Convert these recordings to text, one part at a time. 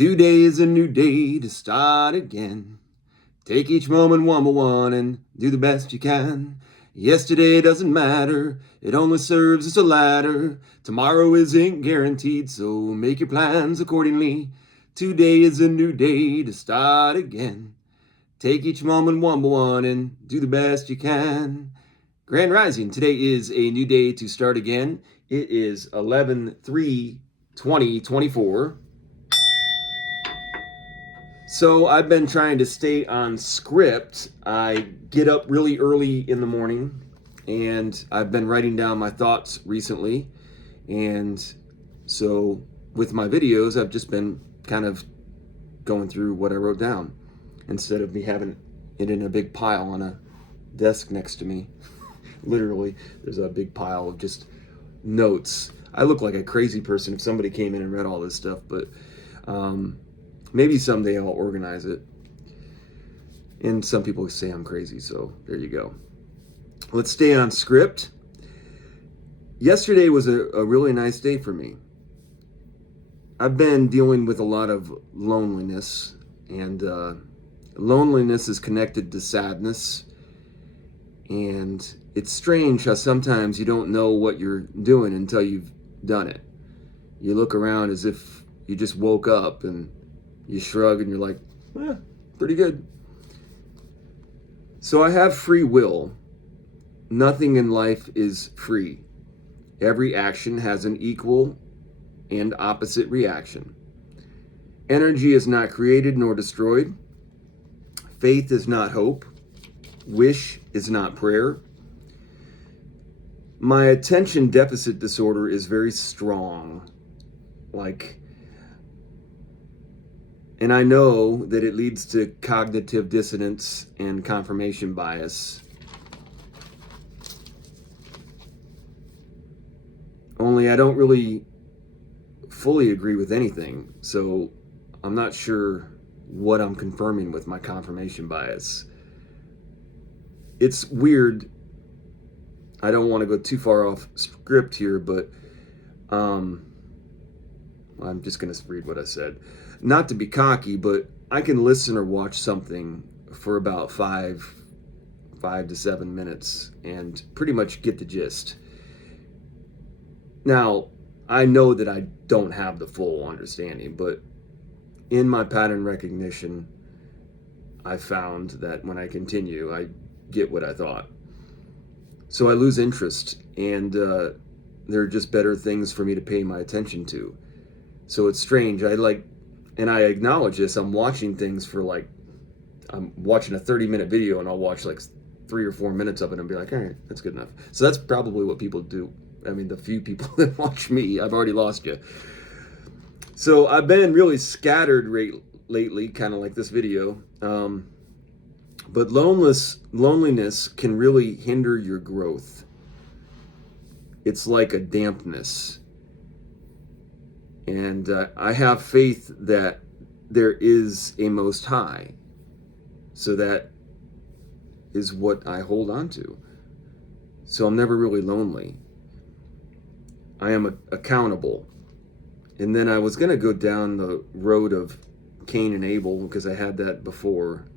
Today is a new day to start again. Take each moment one by one and do the best you can. Yesterday doesn't matter, it only serves as a ladder. Tomorrow isn't guaranteed, so make your plans accordingly. Today is a new day to start again. Take each moment one by one and do the best you can. Grand Rising, today is a new day to start again. It is 11/3/2024. So I've been trying to stay on script. I get up really early in the morning and I've been writing down my thoughts recently. And so with my videos, I've just been kind of going through what I wrote down instead of me having it in a big pile on a desk next to me. Literally, there's a big pile of just notes. I look like a crazy person if somebody came in and read all this stuff, but maybe someday I'll organize it. And some people say I'm crazy, so there you go. Let's stay on script. Yesterday was a really nice day for me. I've been dealing with a lot of loneliness, and loneliness is connected to sadness. And it's strange how sometimes you don't know what you're doing until you've done it. You look around as if you just woke up and you shrug and you're like, pretty good. So I have free will. Nothing in life is free. Every action has an equal and opposite reaction. Energy is not created nor destroyed. Faith is not hope. Wish is not prayer. My attention deficit disorder is very strong. And I know that it leads to cognitive dissonance and confirmation bias. Only I don't really fully agree with anything, so I'm not sure what I'm confirming with my confirmation bias. It's weird. I don't want to go too far off script here, but I'm just going to read what I said. Not to be cocky, but I can listen or watch something for about 5 to 7 minutes and pretty much get the gist. Now, I know that I don't have the full understanding, but in my pattern recognition, I found that when I continue, I get what I thought. So I lose interest, and there are just better things for me to pay my attention to. So it's strange. And I acknowledge this. I'm watching things I'm watching a 30-minute video and I'll watch like 3 or 4 minutes of it and be like, all right, that's good enough. So that's probably what people do. I mean, the few people that watch me, I've already lost you. So I've been really scattered lately, kind of like this video. But loneliness can really hinder your growth. It's like a dampness. And I have faith that there is a Most High. So that is what I hold on to. So I'm never really lonely. I am accountable. And then I was going to go down the road of Cain and Abel because I had that before.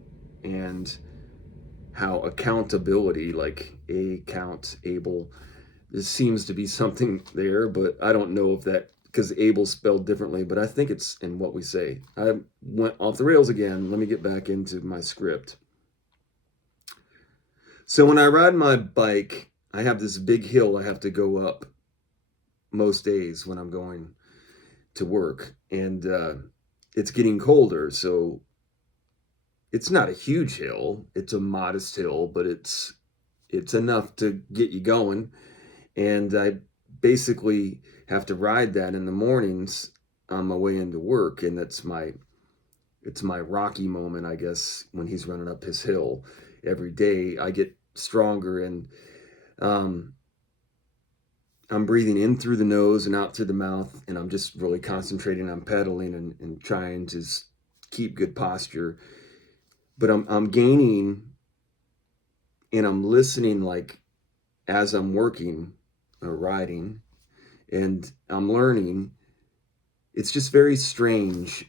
And how accountability, like count Abel, there seems to be something there, but I don't know if that, because Abel's spelled differently, but I think it's in what we say. I went off the rails again. Let me get back into my script. So when I ride my bike, I have this big hill I have to go up most days when I'm going to work, and it's getting colder, so it's not a huge hill. It's a modest hill, but it's enough to get you going. And I basically have to ride that in the mornings on my way into work, and it's my Rocky moment, I guess, when he's running up his hill. Every day I get stronger, and I'm breathing in through the nose and out through the mouth, and I'm just really concentrating on pedaling and trying to keep good posture. But I'm gaining, and I'm listening, like as I'm working or riding, and I'm learning it's just very strange.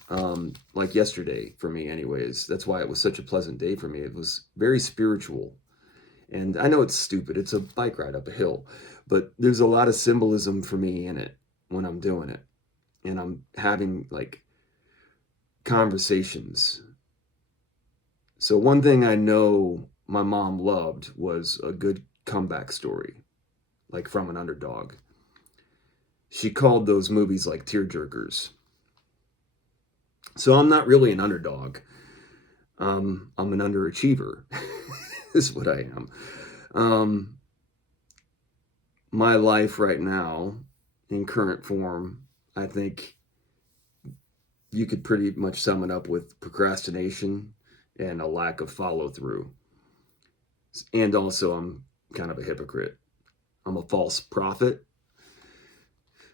Like yesterday for me, anyways. That's why it was such a pleasant day for me. It was very spiritual. And I know it's stupid. It's a bike ride up a hill, but there's a lot of symbolism for me in it when I'm doing it. And I'm having like conversations. So one thing I know my mom loved was a good comeback story, like from an underdog. She called those movies like tearjerkers. So I'm not really an underdog. I'm an underachiever. Is what I am. Um, my life right now, in current form, I think you could pretty much sum it up with procrastination and a lack of follow through. And also, I'm kind of a hypocrite. I'm a false prophet,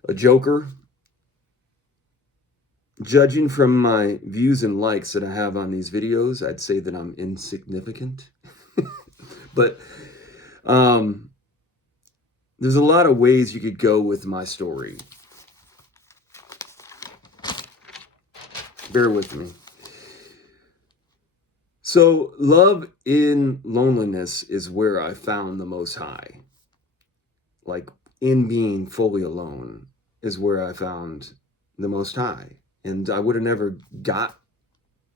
a joker. Judging from my views and likes that I have on these videos, I'd say that I'm insignificant. But um, there's a lot of ways you could go with my story. Bear with me. So, love in loneliness is where I found the Most High. Like, in being fully alone is where I found the Most High. And I would have never got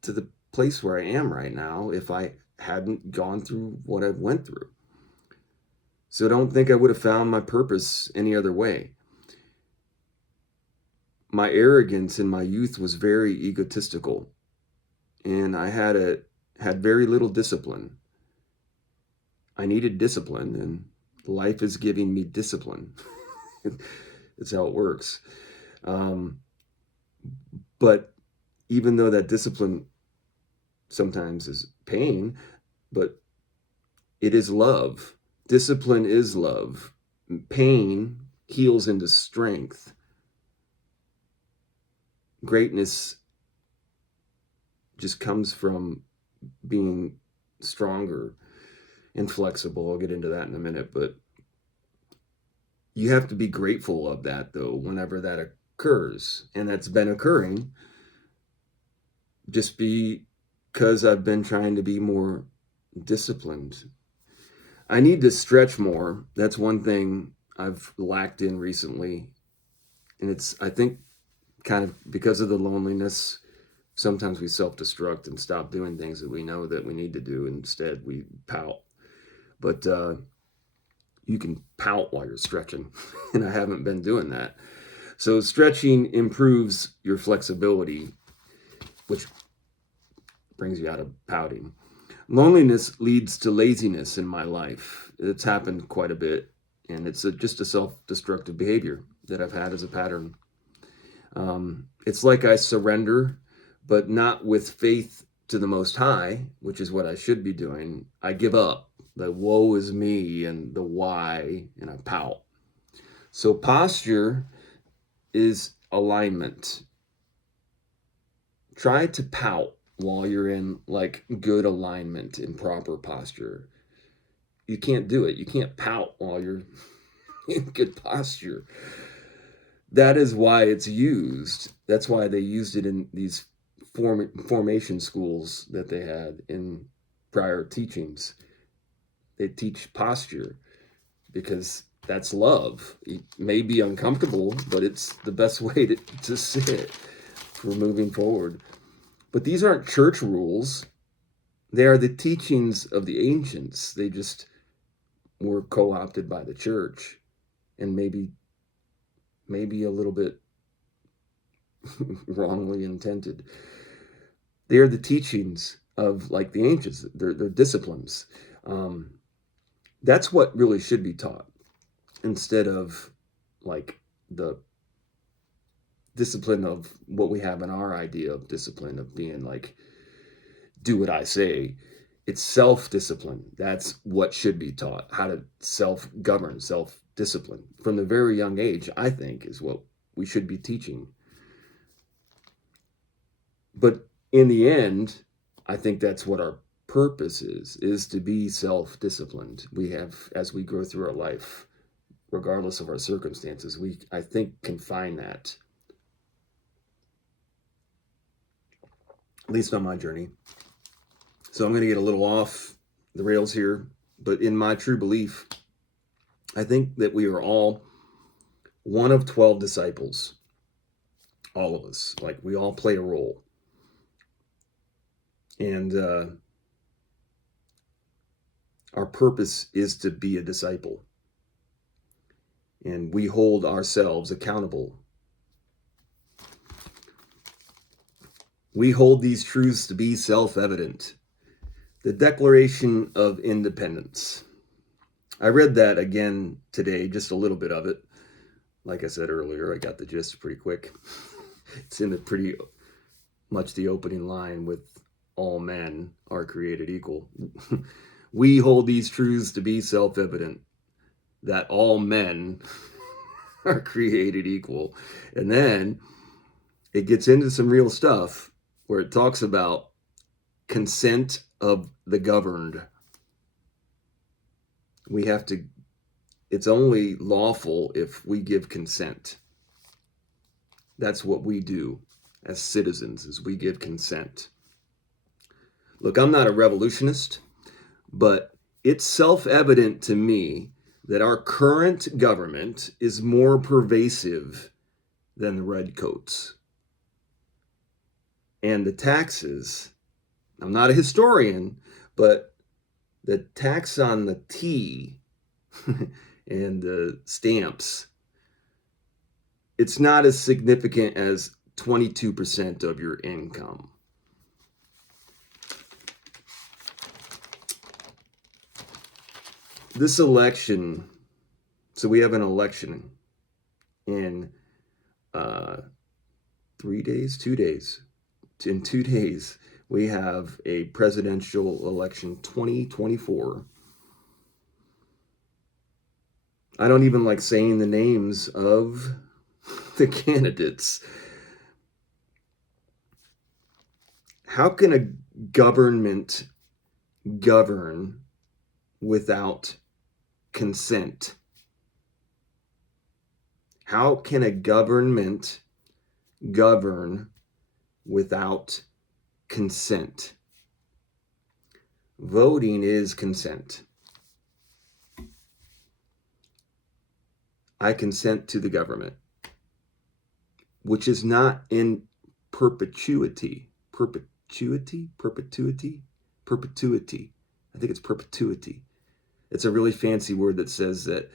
to the place where I am right now if I hadn't gone through what I've went through. So don't think I would have found my purpose any other way. My arrogance in my youth was very egotistical, and I had very little discipline. I needed discipline, and life is giving me discipline. It's how it works. Um, but even though that discipline sometimes is pain, but it is love. Discipline is love. Pain heals into strength. Greatness just comes from being stronger and flexible. I'll get into that in a minute, but you have to be grateful of that though whenever that occurs, and that's been occurring just because I've been trying to be more disciplined. I need to stretch more. That's one thing I've lacked in recently, and it's, I think, kind of because of the loneliness. Sometimes we self-destruct and stop doing things that we know that we need to do. Instead, we pout. But you can pout while you're stretching, and I haven't been doing that. So stretching improves your flexibility, which brings you out of pouting. Loneliness leads to laziness in my life. It's happened quite a bit, and it's just a self-destructive behavior that I've had as a pattern. It's like I surrender, but not with faith to the Most High, which is what I should be doing. I give up the woe is me and the why, and I pout. So posture is alignment. Try to pout while you're in like good alignment in proper posture. You can't do it. You can't pout while you're in good posture. That is why it's used. That's why they used it in these formation schools that they had in prior teachings. They teach posture because that's love. It may be uncomfortable, but it's the best way to sit for moving forward. But these aren't church rules. They are the teachings of the ancients. They just were co-opted by the church, and maybe a little bit wrongly intended. They are the teachings of like the ancients. They're disciplines. That's what really should be taught instead of like the discipline of what we have in our idea of discipline of being like, do what I say. It's self-discipline. That's what should be taught. How to self-govern, self-discipline from the very young age, I think, is what we should be teaching. But in the end, I think that's what our purpose is to be self-disciplined. We have, as we grow through our life, regardless of our circumstances, we, I think, can find that. at least on my journey. So I'm going to get a little off the rails here, but in my true belief, I think that we are all one of 12 disciples. All of us, like we all play a role. And our purpose is to be a disciple. And we hold ourselves accountable. We hold these truths to be self-evident. The Declaration of Independence. I read that again today, just a little bit of it. Like I said earlier, I got the gist pretty quick. It's in the pretty much the opening line with all men are created equal. We hold these truths to be self-evident, that all men are created equal. And then it gets into some real stuff where it talks about consent of the governed. We have to, it's only lawful if we give consent. That's what we do as citizens, is we give consent. Look, I'm not a revolutionist, but it's self-evident to me that our current government is more pervasive than the redcoats. And the taxes, I'm not a historian, but the tax on the tea and the stamps, it's not as significant as 22% of your income. This election, so we have an election in 3 days, 2 days. In 2 days, we have a presidential election 2024. I don't even like saying the names of the candidates. How can a government govern without consent? How can a government govern without consent? Voting is consent. I consent to the government, which is not in perpetuity. Perpetuity? I think it's perpetuity. It's a really fancy word that says that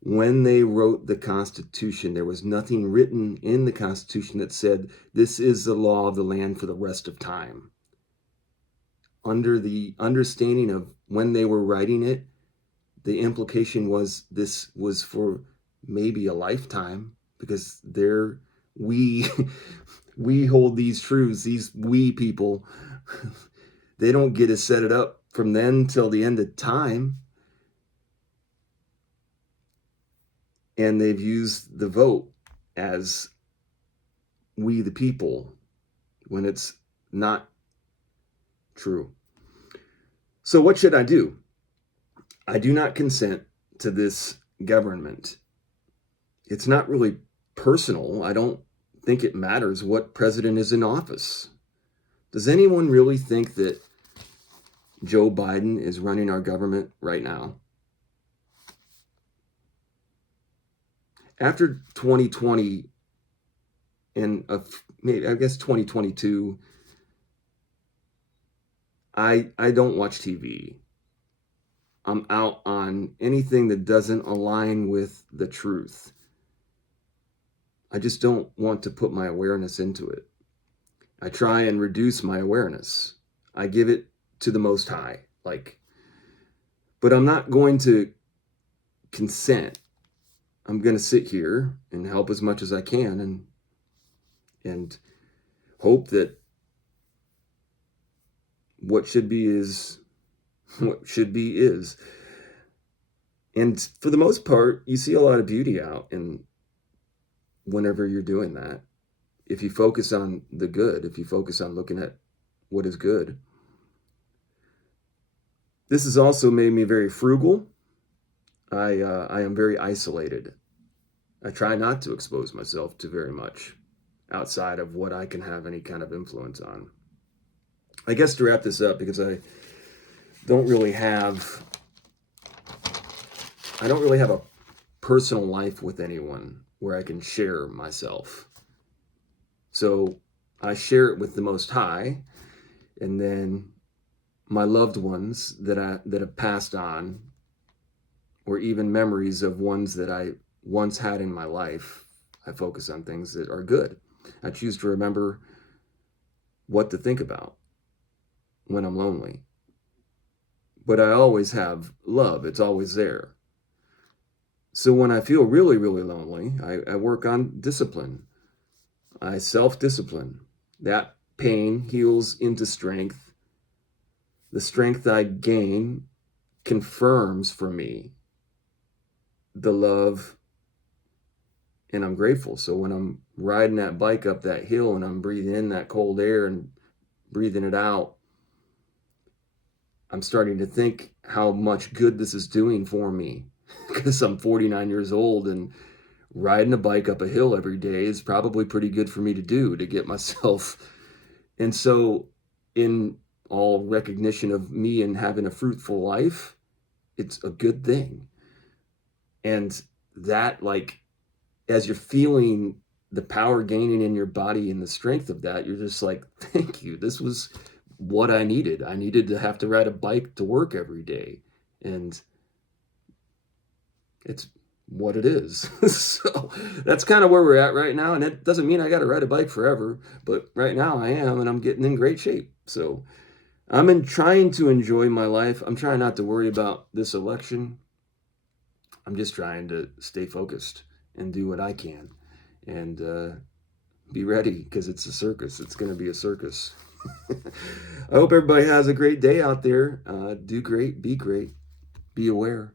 when they wrote the Constitution, there was nothing written in the Constitution that said, this is the law of the land for the rest of time. Under the understanding of when they were writing it, the implication was this was for maybe a lifetime, because we hold these truths, these we people, they don't get to set it up from then till the end of time. And they've used the vote as we the people when it's not true. So what should I do? I do not consent to this government. It's not really personal. I don't think it matters what president is in office. Does anyone really think that Joe Biden is running our government right now? After 2020 and maybe I guess 2022, I don't watch TV. I'm out on anything that doesn't align with the truth. I just don't want to put my awareness into it. I try and reduce my awareness. I give it to the Most High, but I'm not going to consent. I'm going to sit here and help as much as I can and hope that what should be is what should be is. And for the most part, you see a lot of beauty out in whenever you're doing that. If you focus on the good, if you focus on looking at what is good. This has also made me very frugal. I am very isolated. I try not to expose myself to very much outside of what I can have any kind of influence on. I guess to wrap this up, because don't really have I don't really have a personal life with anyone where I can share myself. So I share it with the Most High, and then my loved ones that have passed on, or even memories of ones that I once had in my life. I focus on things that are good. I choose to remember what to think about when I'm lonely. But I always have love, it's always there. So when I feel really, really lonely, I work on discipline. I self discipline. That pain heals into strength. The strength I gain confirms for me the love, and I'm grateful. So when I'm riding that bike up that hill and I'm breathing in that cold air and breathing it out, I'm starting to think how much good this is doing for me because I'm 49 years old, and riding a bike up a hill every day is probably pretty good for me to do to get myself. And so, in all recognition of me and having a fruitful life, it's a good thing. And that, like, as you're feeling the power gaining in your body and the strength of that, you're just like, thank you. This was what I needed. I needed to have to ride a bike to work every day. And it's what it is. So that's kind of where we're at right now. And it doesn't mean I got to ride a bike forever, but right now I am, and I'm getting in great shape. So trying to enjoy my life. I'm trying not to worry about this election. I'm just trying to stay focused and do what I can, and be ready, because it's a circus. It's going to be a circus. I hope everybody has a great day out there. Do great, be aware.